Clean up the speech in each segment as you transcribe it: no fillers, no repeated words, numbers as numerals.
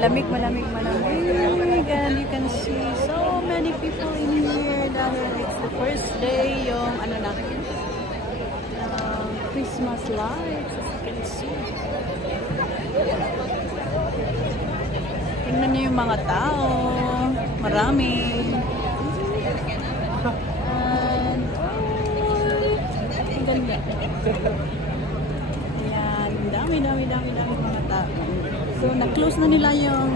Malamig. And you can see so many people in here dahil it's the first day yung ano na Christmas lights, as you can see. Tingnan niyo yung mga tao. Marami. And ang ganda. Ayan, dami mga tao. So, na-close na nila yung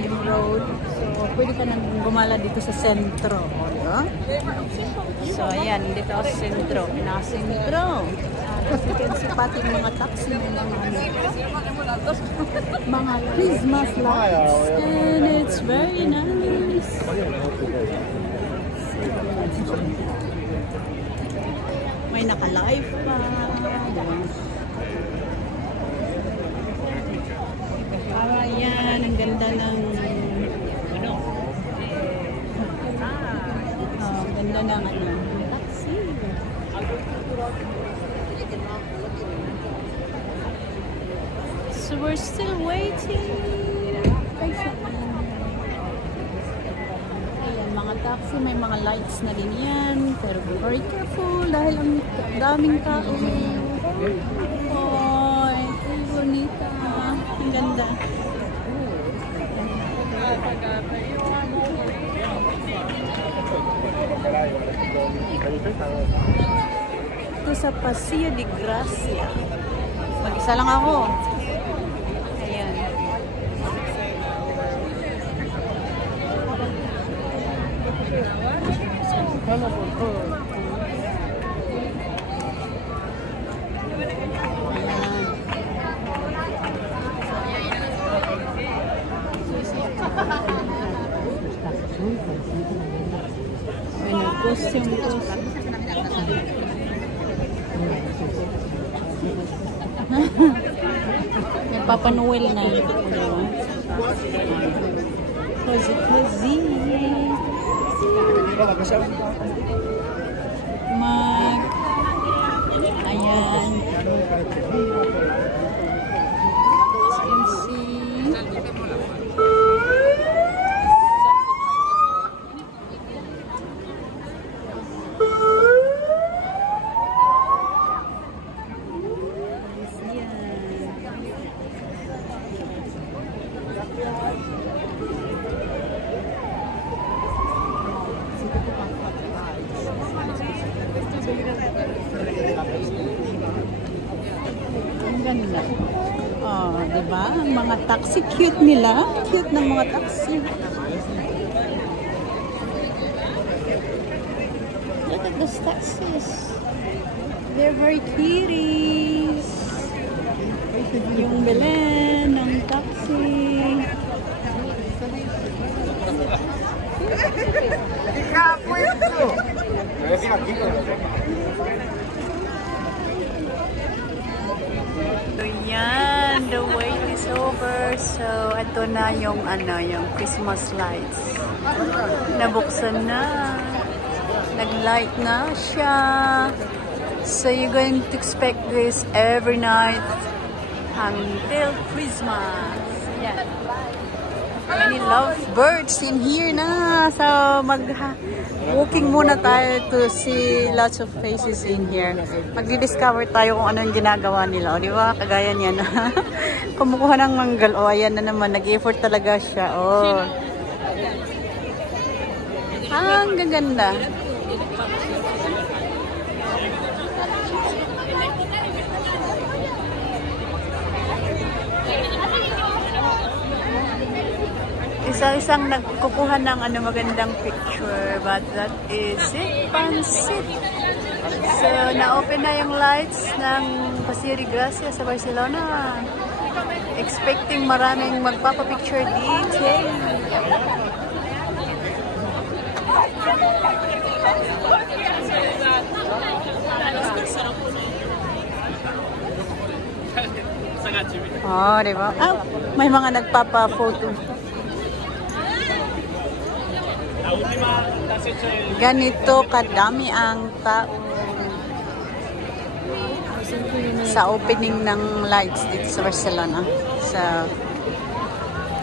yung road. So, pwede ka nang gumala dito sa sentro. Diba? So, ayan, dito sa sentro. Pinaka-sentro. As you can see, pati mga taxi nila mga Christmas lights. And it's very nice. May naka-live pa. Ayan, ang ganda ng ganda ng taxi. So we're still waiting. Ayan, mga taxi, may mga lights na din yan. Pero be very careful dahil ang daming tao. Oy, bonita. Ang ganda. Ito sa Paseo de Gracia. Mag-isa lang ako. Ayan. May Papa Noel na. Cozy. Ayan. Ang ganda. Oh, diba? Ang mga taxi, cute nila. Cute ng mga taxi. Look at those taxis. They're very cuties. Yung Belen ng taxi. So yan, the wait is over. So ito na yung yung Christmas lights. Nabuksan na. Nag-light na siya. So you're going to expect this every night until Christmas. Yan. Many lovebirds in here na. So, walking muna tayo to see lots of faces in here. Magdi-discover tayo kung ano yung ginagawa nila. O, di ba? Kagaya niya na. Kumukuha ng manggal. O, ayan na naman. Nag-effort talaga siya. O. Ang gaganda. Isa-isang nagkukuha ng magandang picture, but that is it, pansit. So, na-open na yung lights ng Paseo de Gracia sa Barcelona. Expecting maraming magpapapicture dito. Oh, diba? Ah, may mga nagpapa-photo. Ganito kadami ang tao sa opening ng lights dito sa Barcelona. Sa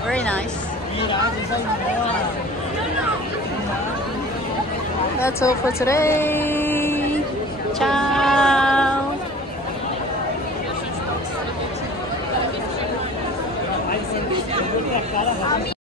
Very nice. That's all for today. Ciao.